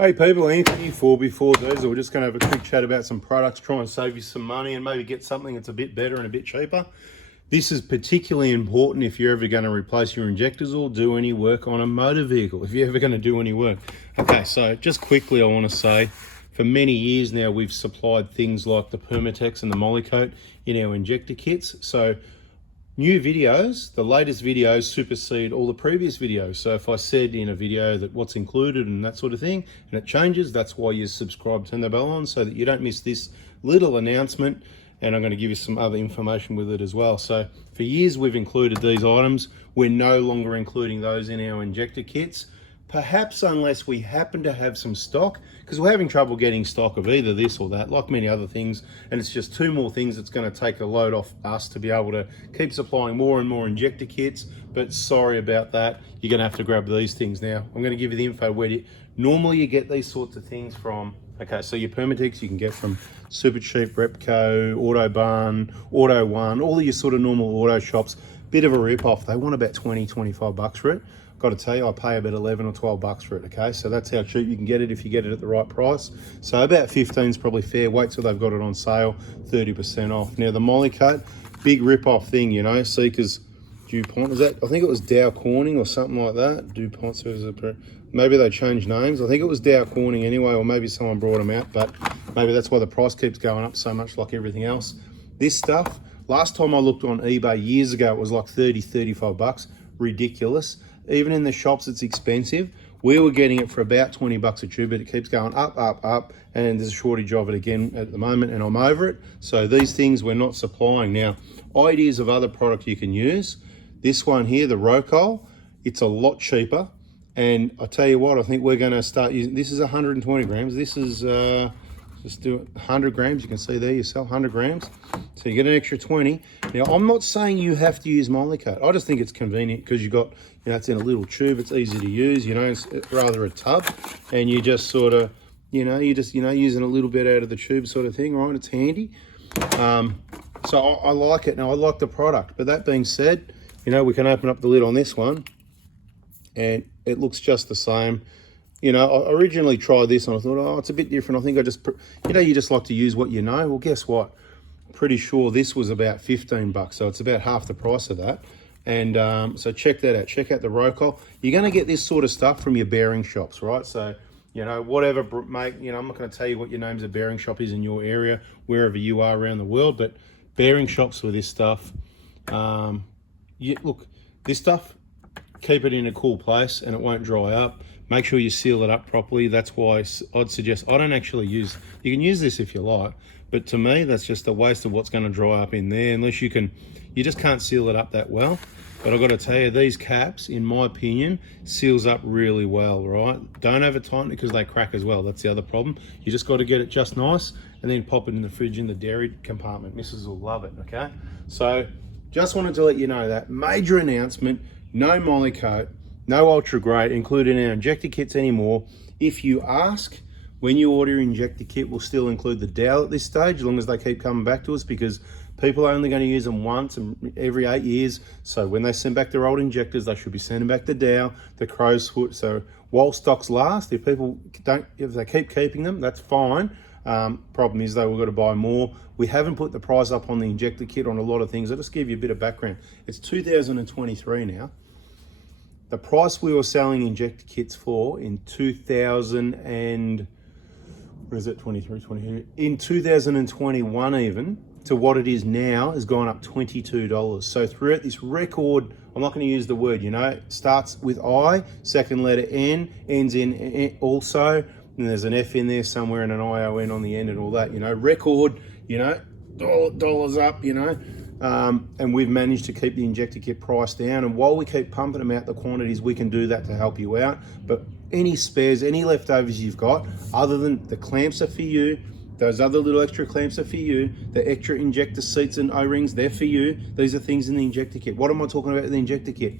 Hey people, Anthony for Before Diesel. We're just going to have a quick chat about some products, try and save you some money and maybe get something that's a bit better and a bit cheaper. This is particularly important if you're ever going to replace your injectors or do any work on a motor vehicle, if you're ever going to do any work. Okay, so just quickly I want to say, for many years now we've supplied things like the Permatex and the Molykote in our injector kits. So new videos, the latest videos supersede all the previous videos. So if I said in a video that what's included and that sort of thing, and it changes, that's why you subscribe, turn the bell on so that you don't miss this little announcement. And I'm going to give you some other information with it as well. So for years we've included these items. We're no longer including those in our injector kits. Perhaps unless we happen to have some stock, because we're having trouble getting stock of either this or that, like many other things, and it's just two more things that's going to take a load off us to be able to keep supplying more and more injector kits. But sorry about that, you're going to have to grab these things now. I'm going to give you the info where normally you get these sorts of things from. Okay, so your Permatex you can get from Super Cheap, Repco, Autobarn, Auto One, all of your sort of normal auto shops. Bit of a rip-off. They want about 20, 25 bucks for it. Got to tell you, I pay about 11 or 12 bucks for it, okay? So that's how cheap you can get it if you get it at the right price. So about 15 is probably fair. Wait till they've got it on sale, 30% off. Now the Molykote, big rip-off thing, you know, Seekers, DuPont, was that? I think it was Dow Corning or something like that. DuPont Services, maybe they changed names. I think it was Dow Corning anyway, or maybe someone brought them out, but maybe that's why the price keeps going up so much like everything else. This stuff, last time I looked on eBay years ago, it was like 30, 35 bucks, ridiculous. Even in the shops, it's expensive. We were getting it for about 20 bucks a tube, but it keeps going up, up, up, and there's a shortage of it again at the moment, and I'm over it. So these things we're not supplying. Now, ideas of other product you can use. This one here, the Rocol, it's a lot cheaper. And I tell you what, I think we're going to start using, this is 120 grams. This is, just do it, 100 grams. You can see there yourself, 100 grams. So you get an extra 20. Now, I'm not saying you have to use Molykote. I just think it's convenient because you've got, you know, it's in a little tube. It's easy to use, you know, it's rather a tub. And you just sort of, you know, using a little bit out of the tube sort of thing, right? It's handy. So I like it. Now, I like the product. But that being said, you know, we can open up the lid on this one and it looks just the same. You know, I originally tried this and I thought, oh, it's a bit different. I think I just, you know, you just like to use what you know. Well, guess what? I'm pretty sure this was about 15 bucks. So it's about half the price of that. And so check that out. Check out the Rocol. You're going to get this sort of stuff from your bearing shops, right? So, you know, whatever, mate, you know, I'm not going to tell you what your name's a bearing shop is in your area, wherever you are around the world, but bearing shops with this stuff. Look, this stuff, keep it in a cool place and it won't dry up. Make sure you seal it up properly. That's why I'd suggest, I don't actually use, you can use this if you like, but to me, that's just a waste of what's going to dry up in there unless you can, you just can't seal it up that well. But I've got to tell you, these caps, in my opinion, seals up really well, right? Don't over tighten it because they crack as well. That's the other problem. You just got to get it just nice and then pop it in the fridge in the dairy compartment. Missus will love it, okay? So just wanted to let you know that major announcement, no Molykote, no Ultra Grade included in our injector kits anymore. If you ask, when you order your injector kit, we'll still include the dowel at this stage, as long as they keep coming back to us, because people are only going to use them once every 8 years. So when they send back their old injectors, they should be sending back the dowel, the crow's foot. So while stocks last, if they keep keeping them, that's fine. Problem is though, we've got to buy more. We haven't put the price up on the injector kit on a lot of things. I'll just give you a bit of background. It's 2023 now. The price we were selling injector kits for in 2000 and, what is it, 23, 22? In 2021 even, to what it is now, has gone up $22. So throughout this record, I'm not going to use the word, you know, it starts with I, second letter N, ends in also, and there's an F in there somewhere and an ION on the end and all that, you know, record, you know, dollars up, you know, and we've managed to keep the injector kit price down. And while we keep pumping them out the quantities, we can do that to help you out. But any spares, any leftovers you've got, other than the clamps are for you, those other little extra clamps are for you, the extra injector seats and O-rings, they're for you. These are things in the injector kit. What am I talking about in the injector kit?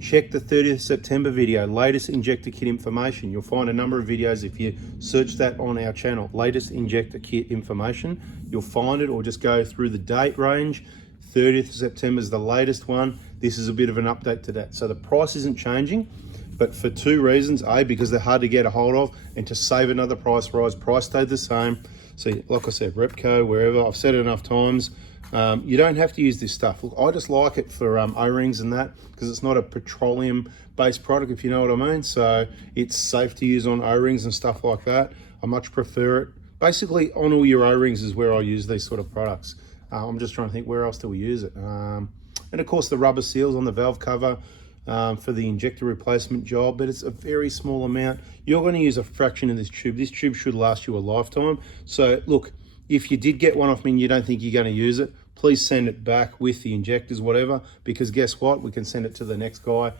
Check the 30th September video, latest injector kit information. You'll find a number of videos if you search that on our channel, latest injector kit information. You'll find it, or just go through the date range. 30th September is the latest one. This is a bit of an update to that. So the price isn't changing. but for two reasons. A, because they're hard to get a hold of, and to save another price rise. Price stayed the same. So like I said, Repco, wherever, I've said it enough times, you don't have to use this stuff. Look, I just like it for O-rings and that, because it's not a petroleum based product, if you know what I mean. So it's safe to use on O-rings and stuff like that. I much prefer it. Basically on all your O-rings is where I use these sort of products. I'm just trying to think, where else do we use it? And of course the rubber seals on the valve cover for the injector replacement job, but it's a very small amount. You're going to use a fraction of this tube. This tube should last you a lifetime. So look, if you did get one off me and you don't think you're going to use it, please send it back with the injectors, whatever, because guess what? We can send it to the next guy,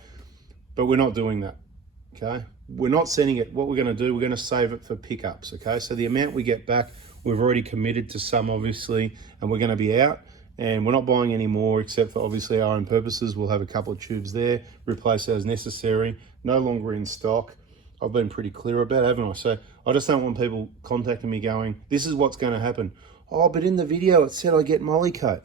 but we're not doing that, okay? We're not sending it. What we're going to do, we're going to save it for pickups, okay? So the amount we get back, we've already committed to some, obviously, and we're going to be out, and we're not buying any more except for obviously our own purposes. We'll have a couple of tubes there, replace as necessary, no longer in stock. I've been pretty clear about it, haven't I? So I just don't want people contacting me going, this is what's going to happen. Oh, but in the video it said I get Molycoat.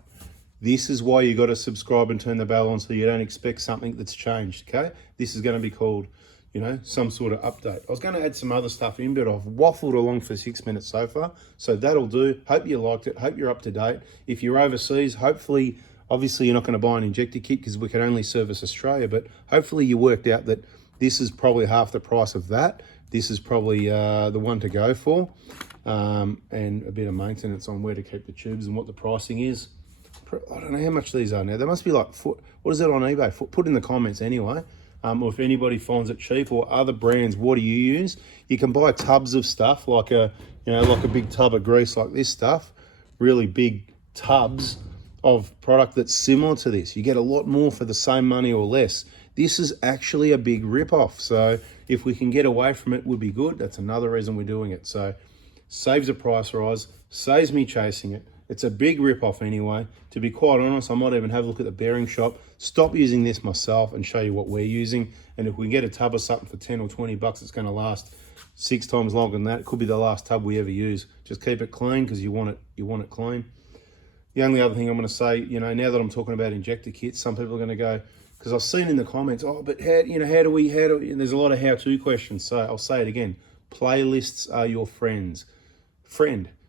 This is why you got to subscribe and turn the bell on, so you don't expect something that's changed, okay? This is going to be called, you know, some sort of update. I was going to add some other stuff in, but I've waffled along for 6 minutes so far. So that'll do. Hope you liked it. Hope you're up to date. If you're overseas, hopefully, obviously you're not going to buy an injector kit because we can only service Australia, but hopefully you worked out that this is probably half the price of that. This is probably the one to go for. And a bit of maintenance on where to keep the tubes and what the pricing is. I don't know how much these are now. They must be like, what is it on eBay? Put in the comments anyway. Or if anybody finds it cheap, or other brands, what do you use? You can buy tubs of stuff like a big tub of grease like this stuff, really big tubs of product that's similar to this. You get a lot more for the same money or less. This is actually a big rip-off. So if we can get away from it, would be good. That's another reason we're doing it. So saves a price rise, saves me chasing it. It's a big rip-off anyway. To be quite honest, I might even have a look at the bearing shop, stop using this myself and show you what we're using. And if we can get a tub or something for 10 or 20 bucks, it's going to last 6 times longer than that. It could be the last tub we ever use. Just keep it clean because you want it clean. The only other thing I'm going to say, you know, now that I'm talking about injector kits, some people are going to go, because I've seen in the comments, oh, but how do we, and there's a lot of how-to questions. So I'll say it again. Playlists are your friends.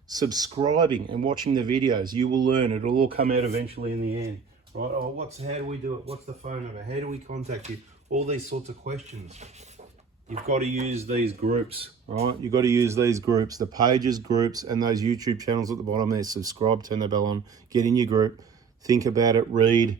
Subscribing and watching the videos, you will learn. It'll all come out eventually in the end, right? Oh, how do we do it? What's the phone number? How do we contact you? All these sorts of questions. You've got to use these groups, right? You've got to use these groups, the pages, groups, and those YouTube channels at the bottom there. Subscribe, turn the bell on, get in your group, think about it, read.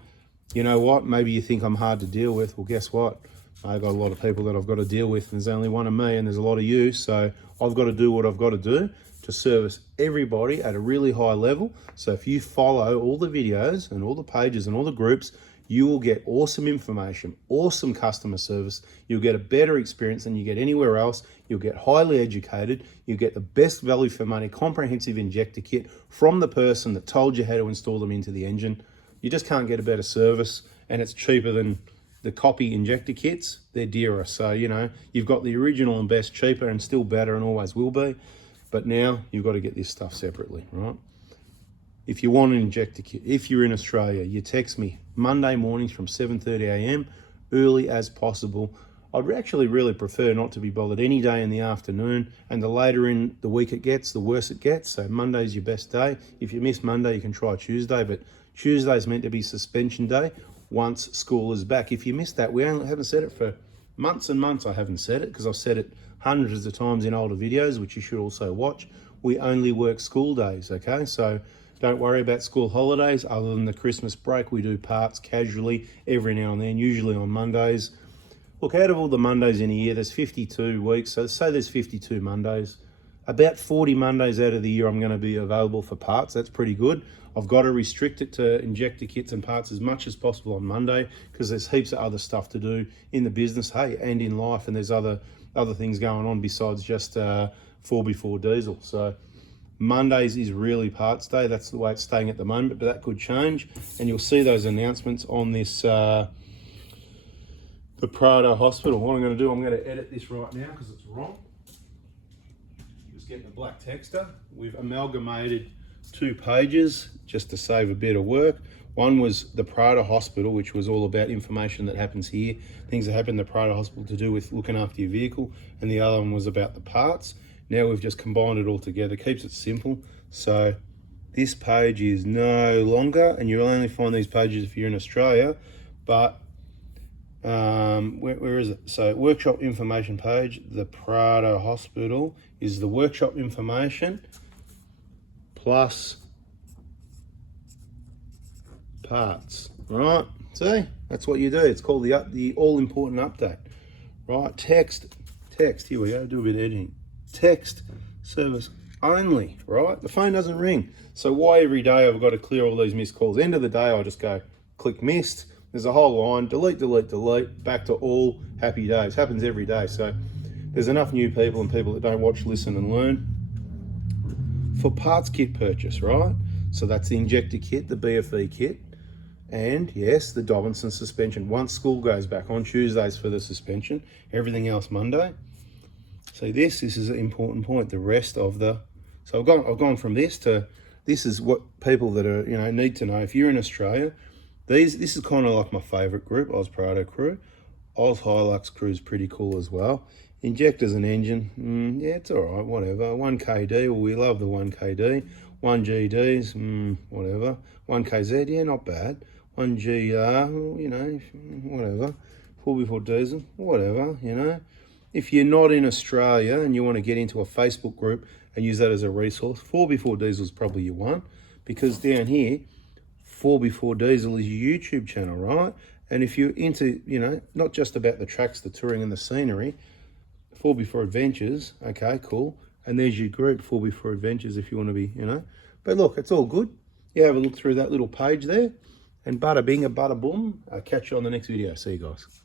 You know what? Maybe you think I'm hard to deal with. Well, guess what? I've got a lot of people that I've got to deal with, and there's only one of me, and there's a lot of you. So I've got to do what I've got to do to service everybody at a really high level. So if you follow all the videos and all the pages and all the groups, you will get awesome information, awesome customer service. You'll get a better experience than you get anywhere else. You'll get highly educated. You'll get the best value for money, comprehensive injector kit from the person that told you how to install them into the engine. You just can't get a better service, and it's cheaper than the copy injector kits. They're dearer. So, you know, you've got the original and best, cheaper and still better and always will be. But now you've got to get this stuff separately, right? If you want an injector kit, if you're in Australia, you text me Monday mornings from 7:30 a.m, early as possible. I'd actually really prefer not to be bothered any day in the afternoon, and the later in the week it gets, the worse it gets. So Monday's your best day. If you miss Monday, you can try Tuesday, but Tuesday's meant to be suspension day once school is back. If you missed that, we haven't said it for months and months. I haven't said it because I've said it hundreds of times in older videos, which you should also watch. We only work school days, okay? So don't worry about school holidays. Other than the Christmas break, we do parts casually every now and then, usually on Mondays. Look, out of all the Mondays in a year, there's 52 weeks. So say there's 52 Mondays. About 40 Mondays out of the year I'm going to be available for parts. That's pretty good. I've got to restrict it to injector kits and parts as much as possible on Monday because there's heaps of other stuff to do in the business, hey, and in life, and there's other things going on besides just 4x4 diesel. So Mondays is really parts day. That's the way it's staying at the moment, but that could change. And you'll see those announcements on this, the Prado Hospital. What I'm going to do, I'm going to edit this right now because it's wrong. Just getting the black texter. We've amalgamated 2 pages just to save a bit of work. One was the Prada Hospital, which was all about information that happens here, things that happen in the Prada Hospital to do with looking after your vehicle, and the other one was about the parts. Now we've just combined it all together, keeps it simple. So this page is no longer, and you'll only find these pages if you're in Australia, but where is it? So workshop information page, the Prada Hospital is the workshop information plus parts, right? See, that's what you do. It's called the all-important update, right? Text, here we go, do a bit of editing. Text service only, right? The phone doesn't ring. So why every day I've got to clear all these missed calls? End of the day, I'll just go click missed. There's a whole line, delete, back to all happy days. Happens every day. So there's enough new people and people that don't watch, listen and learn. For parts kit purchase, right? So that's the Injector Kit, the BFE kit, and yes, the Dobinson suspension. Once school goes back on Tuesdays for the suspension, everything else Monday. So this is an important point. The rest of the, so I've gone from this to, this is what people that are, need to know. If you're in Australia, this is kind of like my favorite group, Oz Prado crew. Oz Hilux crew is pretty cool as well. Injectors and engine, yeah, it's all right, whatever. 1KD, well, we love the 1KD. 1GDs, whatever. 1KZ, yeah, not bad. 1GR, whatever. 4x4 diesel, whatever, If you're not in Australia and you want to get into a Facebook group and use that as a resource, 4x4 diesel is probably your one, because down here, 4x4 diesel is your YouTube channel, right? And if you're into, not just about the tracks, the touring and the scenery, 4x4 Adventures, okay, cool. And there's your group, 4x4 Adventures, if you want to be, But look, it's all good. You have a look through that little page there, and bada bing, a bada boom. I'll catch you on the next video. See you guys.